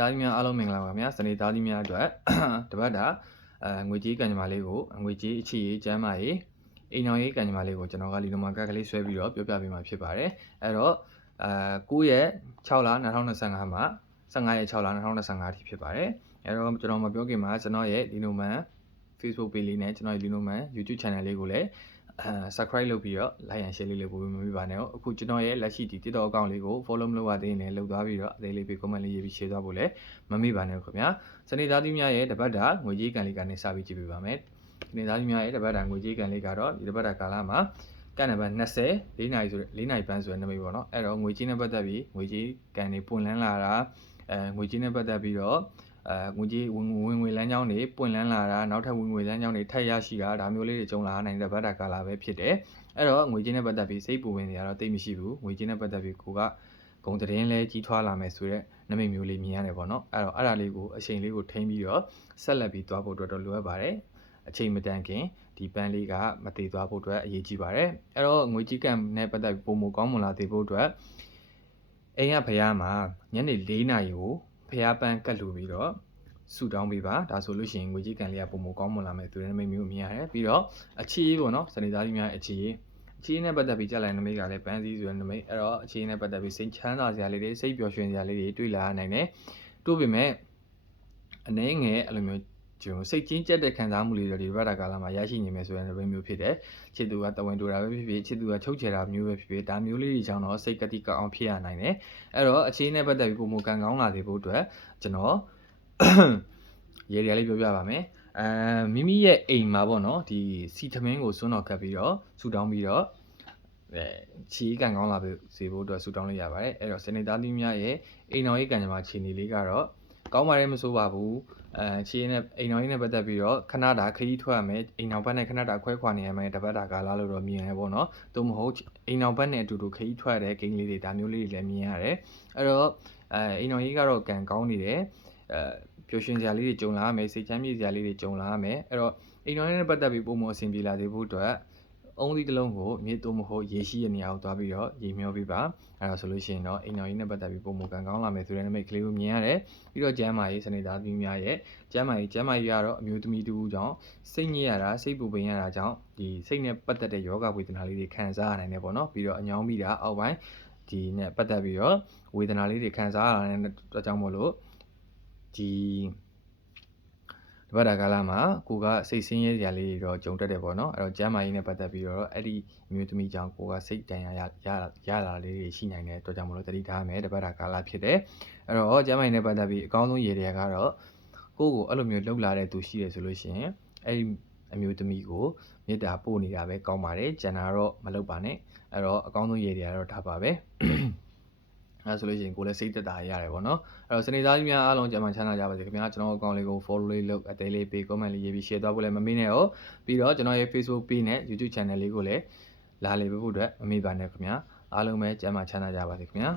သားကြီးများအားလုံးမင်္ဂလာပါခင်ဗျာစနေသားကြီးများအတွက်တပတ်တာငွေကြေးကံကြမ္မာလေးကိုငွေကြေးအချစ်ရေးကျမ်းမာရေးအိမ်အောင်ရေးကံကြမ္မာလေးကိုကျွန်တော်ကလီလိုမာကတ်ကလေးဆွဲပြီးတော့ပြောပြပေးမှာဖြစ်ပါတယ်အဲ့တော့9ရက်6လ2025မှာ15ရက်6လ2025အထိဖြစ်ပါတယ်အဲ့တော့ကျွန်တော်မပြောခင်မှာကျွန်တော်ရဲ့လီလိုမန် Facebook page လေးနဲ့ကျွန်တော်ရဲ့လီလိုမန် YouTube channel လေးကိုလည်းsubscribe လုပ်ပြီးတော့ like and share လေးပို့ပေးမပေးပါနဲ့အခုကျွန်တော်ရဲ့လက်ရှိဒီ TikTok account လေးကို follow မလုပ်ရသေးရင်လည်းလုပ်သွားပြီးတော့အသေးလေးပေး comment လေးရေးပြီး share သွားဖို့လည်းမမေ့ပါနဲ့ခင်ဗျာစနေသားကြီးများရဲ့တပတ်တာငွေကြေးကံလေးကနေစပြီးကြည့်ပေးပါမယ်စနေသားကြီးများရဲ့တပတ်တာငွေကြေးကံလေးကတော့ဒီတပတ်တာကာလမှာကံနံပါတ်20 4နာရီဆို4နာရီပန်းဆိုတဲ့နမိတ်ပေါ့နော်အဲ့တော့ငွေကြေးနဲ့ပတ်သက်ပြီးငွေကြေးကံတွေပွင့်လန်းလာတာငွေကြေးနဲ့ပတ်သက်ပြီးတော့ငွေကြေးဝင်ငွေလမ်းကြောင်းတွေပွင့်လန်းလာတာနောက်ထပ်ဝင်ငွေလမ်းကြောင်းတွေထပ်ရရှိတာဒါမျိုးလေးတွေကြုံလာနိုင်တဲ့ဘတ်တာကာလပဲဖြစ်တယ်အဲ့တော့ငွေကြေးနဲ့ပတ်သက်ပြီးစိတ်ပူဝင်နေရတော့တိတ်မရှိဘူးငွေကြေးနဲ့ပတ်သက်ပြီးကိုကဂုံသတင်းလဲကြီးထွားလာမယ်ဆိုတဲ့နမိတ်မျိုးလေးမြင်ရတယ်ပေါ့နော်အဲ့တော့အဲ့ဒါလေးကိုအချိန်လေးကိုထိန်းပြီးတော့ဆက်လက်ပြီးသွားဖို့အတွက်တော့လိုအပ်ပါတယ်အချိန်မတန်ခင်ဒီပန်းလေးကမတည်သွားဖို့အတွက်အရေးကြီးပါတယ်အဲ့တော့ငွေကြေးကံနဲ့ပတ်သက်ပြီးပုံမကောင်းမွန်လာသေးဖို့အတွက်အိမ်ကဖျားမှာညနေ4နာရီကိုဖျားပန်းကတ်လူပြီးတော့ဆူတောင်းပေးပါဒါဆိုလို့ရှိရင်ငွေကြေးကံလေးကပုံမကောင်းမွန်လာမယ်ဆိုတဲ့နမိတ်မျိုးမြင်ရတယ်ပြီးတော့အခြေရေးပေါ့နော်စနေသားကြီးများအခြေရေးနဲ့ပတ်သက်ပြီးကြက်လိုက်နမိတ်ကလည်းပန်းစည်းဆိုတဲ့နမိတ်အဲ့တော့အခြေရေးနဲ့ပတ်သက်ပြီးစိတ်ချမ်းသာစရာလေးတွေစိတ်ပျော်ရွှင်စရာလေးတွေတွေ့လာနိုင်တယ်တို့ပေမဲ့အနည်းငယ်အဲ့လိုမျိုးကျွန်တော်စိတ်ချင်းကြက်တဲ့ခံစားမှုလေးတွေဒီဘက်တာကာလမှာရရှိနေမယ်ဆိုတဲ့နမိတ်မျိုးဖြစ်တယ်ချစ်သူကတဝင်းတူတာပဲဖြစ်ဖြစ်ချစ်သူကချုပ်ချယ်တာမျိုးပဲဖြစ်ဖြစ်ဒါမျိုးလေးတွေကြောင့်တော့စိတ်ကတိကောက်အောင်ဖြစ်ရနိုင်တယ်အဲ့တော့အခြေနဲ့ပတ်သက်ပြီးပုံမကန်ကောင်းလာသေးဖို့အတွက်ကျွန်တော်ရေရလေးပြောပြပါမယ်မိမိရဲ့အိမ်မှာပေါ့နော်ဒီစီသမင်းကိုစွန်းတော်ကပ်ပြီးတော့ဆူတောင်းပြီးတော့ချီကန်ကောင်းလာစေဖို့အတွက်ဆူတောင်းလိုက်ရပါတယ်အဲ့တော့စနေသားသမီးများရဲ့အိမ်တော်ရေးကံကြမ္မာခြေနေလေးကတော့ကောင်းပါတယ်မဆိုပါဘူးခြေနဲ့အိမ်တော်ရေးနဲ့ပတ်သက်ပြီးတော့ခဏတာခရီးထွက်ရမယ်အိမ်နောက်ဘက်နဲ့ခဏတာခွဲခွာနေရမယ်တပတ်တာကာလလို့တော့မြင်ရပေါ့နော်သို့မဟုတ်အိမ်နောက်ဘက်နဲ့အတူတူခရီးထွက်တဲ့ဂိမ်းလေးတွေဒါမျိုးလေးတွေလည်းမြင်ရတယ်အဲ့တော့အိမ်တော်ရေးကတော့ကံကောင်းနေတယ်ပျော်ရွှင်စရာလေးတွေကြုံလာရမယ်စိတ်ချမ်းမြေ့စရာလေးတွေကြုံလာရမယ်အဲ့တော့အိမ်တော်ရေးနဲ့ပတ်သက်ပြီးပုံမအဆင်ပြေလာသေးဖို့အတွက်အုံးသီးတစ်လုံးကိုမြေသို့မဟုတ်ရေရှိတဲ့နေရာကိုသွားပြီးတော့ရေမျောပေးပါအဲ့ဒါဆိုလို့ရှိရင်တော့အိမ်တော်ရေးနဲ့ပတ်သက်ပြီးပုံမကံကောင်းလာမယ်ဆိုတဲ့နမိတ်ကလေးကိုမြင်ရတယ်ပြီးတော့ကျမ်းမာရေးစနေသားသမီးများရဲ့ကျမ်းမာရေးကတော့အမျိုးသမီးတူကြောင့်စိတ်ညစ်ရတာစိတ်ပူပင်ရတာကြောင့်ဒီစိတ်နဲ့ပတ်သက်တဲ့ယောဂဝေဒနာလေးတွေခံစားရနိုင်တယ်ပေါ့နော်ပြီးတော့အညောင်းမိတာအောက်ပိုင်းဒီနဲ့ပတ်သက်ပြီးတော့ဝေဒနာလေးတွေခံစားရတဲ့အတွက်ကြောင့်မို့လို့ဒီတပတ်တာကာလမှာကိုကစိတ်ဆင်းရဲစရာလေးတွေတော့ကြုံတတ်တယ်ပေါ့နော်အဲ့တော့ကျမ်းမာရေးနဲ့ပတ်သက်ပြီးတော့အဲ့ဒီအမျိုးသမီးကြောင့်ကိုကစိတ်တန်ရလာလေးတွေရှိနိုင်တဲ့အတွက်ကြောင့်မလို့တတိထားမယ်တပတ်တာကာလဖြစ်တယ်အဲ့တော့ကျမ်းမာရေးနဲ့ပတ်သက်ပြီးအကောင်းဆုံးရည်ရည်ကတော့ကိုကိုအဲ့လိုမျိုးလှုပ်လာတဲ့သူရှိတယ်ဆိုလို့ရှိရင်အဲ့ဒီအမျိုးသမီးကိုမေတ္တာပို့နေတာပဲကောင်းပါတယ်ကျန်တာတော့မလုပ်ပါနဲ့အဲ့တော့အကောင်းဆုံးရည်ရည်ကတော့ဒါပါပဲအဲ့ဆိုလို့ရှိရင်ကိုလည်းစိတ်သက်သာရတယ်ပေါ့နော်အဲ့တော့စနေသားကြီးများအားလုံးကြမ်းမှချမ်းသာကြပါစေခင်ဗျာကျွန်တော်အကောင့်လေးကို follow လေးလုပ်အသေးလေးပေး comment လေးရေးပြီး share သွားဖို့လည်းမမေ့နဲ့ရောပြီးတော့ကျွန်တော်ရဲ့ Facebook page နဲ့ YouTube channel လေးကိုလည်းလာလေဖို့အတွက်မမေ့ပါနဲ့ခင်ဗျာအားလုံးပဲကြမ်းမှချမ်းသာကြပါစေခင်ဗျာ